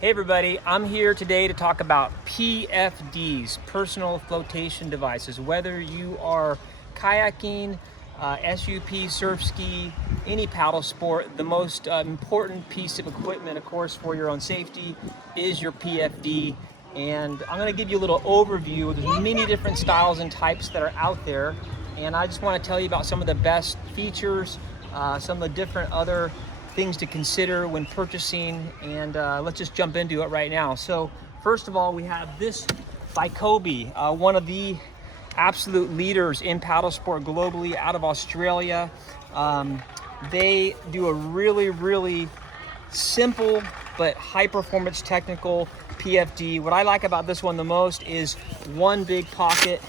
Hey everybody, I'm here today to talk about PFDs, personal flotation devices. Whether you are kayaking, SUP, surf ski, any paddle sport, the most important piece of equipment, of course, for your own safety is your PFD. And I'm going to give you a little overview. There's many different styles and types that are out there. And I just want to tell you about some of the best features, some of the different other things to consider when purchasing, and let's just jump into it right now. So first of all, we have this Vicobie, one of the absolute leaders in paddle sport globally out of Australia. They do a really simple but high performance technical PFD. What I like about this one the most is one big pocket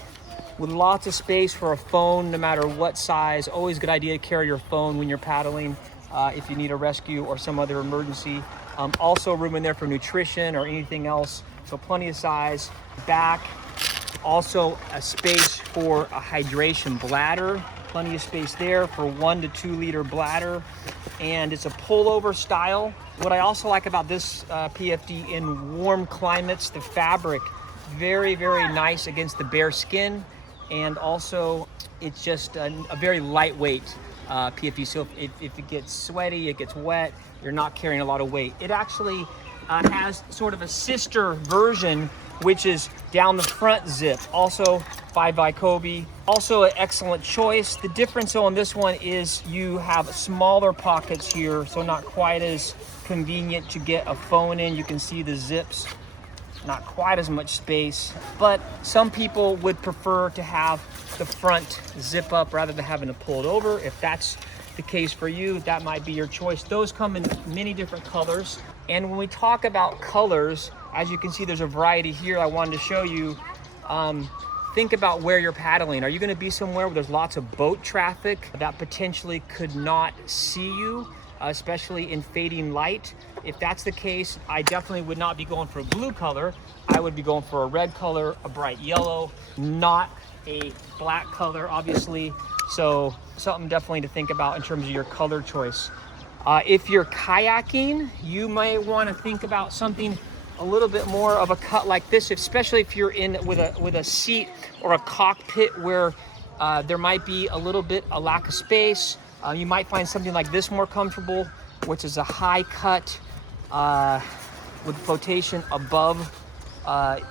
with lots of space for a phone, no matter what size. Always a good idea to carry your phone when you're paddling. If you need a rescue or some other emergency. Also room in there for nutrition or anything else, so plenty of size. Back, also a space for a hydration bladder, plenty of space there for 1 to 2 liter bladder, and it's a pullover style. What I also like about this PFD in warm climates, the fabric, very nice against the bare skin, and also it's just a very lightweight PFD, so if it gets sweaty, it gets wet, you're not carrying a lot of weight. It actually has sort of a sister version, which is down the front zip, also by Vicobie. Also an excellent choice. The difference on this one is you have smaller pockets here, so not quite as convenient to get a phone in. You can see the zips, not quite as much space, but some people would prefer to have the front zip up rather than having to pull it over. If that's the case for you, that might be your choice. Those come in many different colors. And when we talk about colors, as you can see, there's a variety here I wanted to show you. Think about where you're paddling. Are you going to be somewhere where there's lots of boat traffic that potentially could not see you, especially in fading light? If that's the case, I definitely would not be going for a blue color. I would be going for a red color, a bright yellow, not a black color, obviously. So something definitely to think about in terms of your color choice. If you're kayaking, you might want to think about something a little bit more of a cut like this, especially if you're in with a seat or a cockpit where there might be a lack of space. You might find something like this more comfortable, which is a high cut with flotation above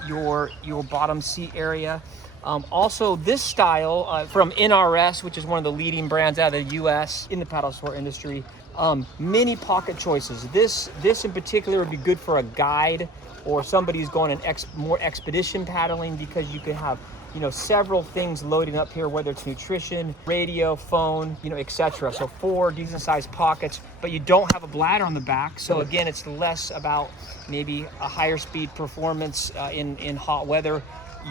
your bottom seat area. Also, this style from NRS, which is one of the leading brands out of the US in the paddle sport industry, many pocket choices. This in particular would be good for a guide or somebody who's going more expedition paddling, because you could have several things loading up here, whether it's nutrition, radio, phone, etc. So 4 decent sized pockets, but you don't have a bladder on the back. So again, it's less about maybe a higher speed performance in hot weather.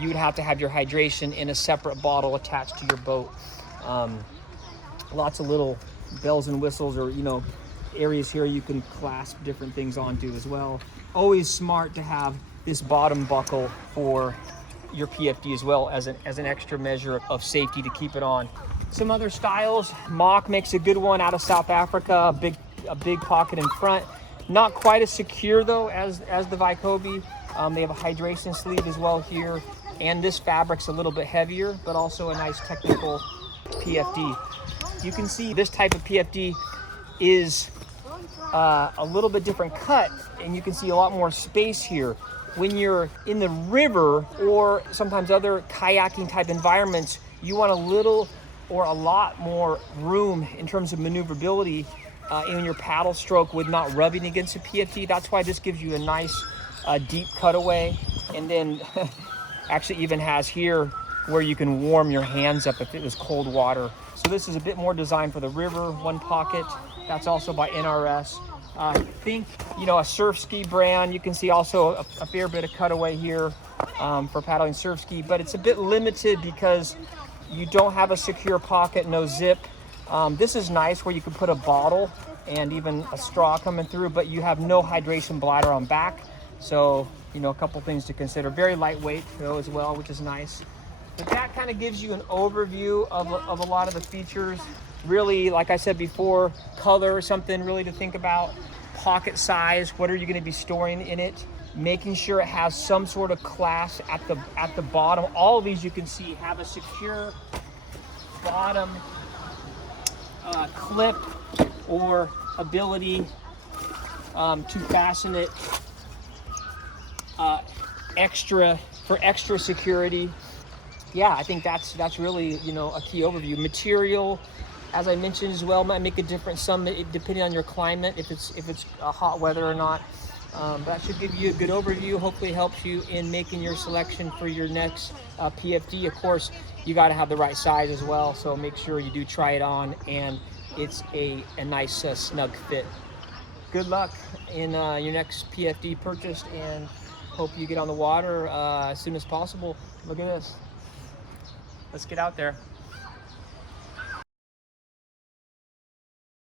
You'd have to have your hydration in a separate bottle attached to your boat. Lots of little bells and whistles, or areas here you can clasp different things onto as well. Always smart to have this bottom buckle for your PFD as well as an extra measure of safety to keep it on. Some other styles, Mock makes a good one out of South Africa, a big pocket in front. Not quite as secure though as the Vicobie. They have a hydration sleeve as well here, and this fabric's a little bit heavier, but also a nice technical PFD. You can see this type of PFD is a little bit different cut, and you can see a lot more space here. When you're in the river or sometimes other kayaking type environments, you want a little or a lot more room in terms of maneuverability in your paddle stroke with not rubbing against a PFD. That's why this gives you a nice deep cutaway, and then actually even has here where you can warm your hands up if it was cold water. So this is a bit more designed for the river, one pocket. That's also by NRS. Think, a surf ski brand. You can see also a fair bit of cutaway here for paddling surf ski, but it's a bit limited because you don't have a secure pocket, no zip. This is nice where you can put a bottle and even a straw coming through, but you have no hydration bladder on back. So, a couple things to consider. Very lightweight though as well, which is nice. But that kind of gives you an overview of a lot of the features. Really, like I said before, color is something really to think about. pocket size, what are you going to be storing in it, making sure it has some sort of clasp at the bottom. All of these you can see have a secure bottom clip or ability to fasten it for extra security. Yeah, I think that's really, you know, a key overview. Material, as I mentioned as well, might make a difference. Some depending on your climate, if it's hot weather or not. That should give you a good overview. Hopefully, helps you in making your selection for your next PFD. Of course, you got to have the right size as well. So make sure you do try it on and it's a nice snug fit. Good luck in your next PFD purchase, and hope you get on the water as soon as possible. Look at this. Let's get out there.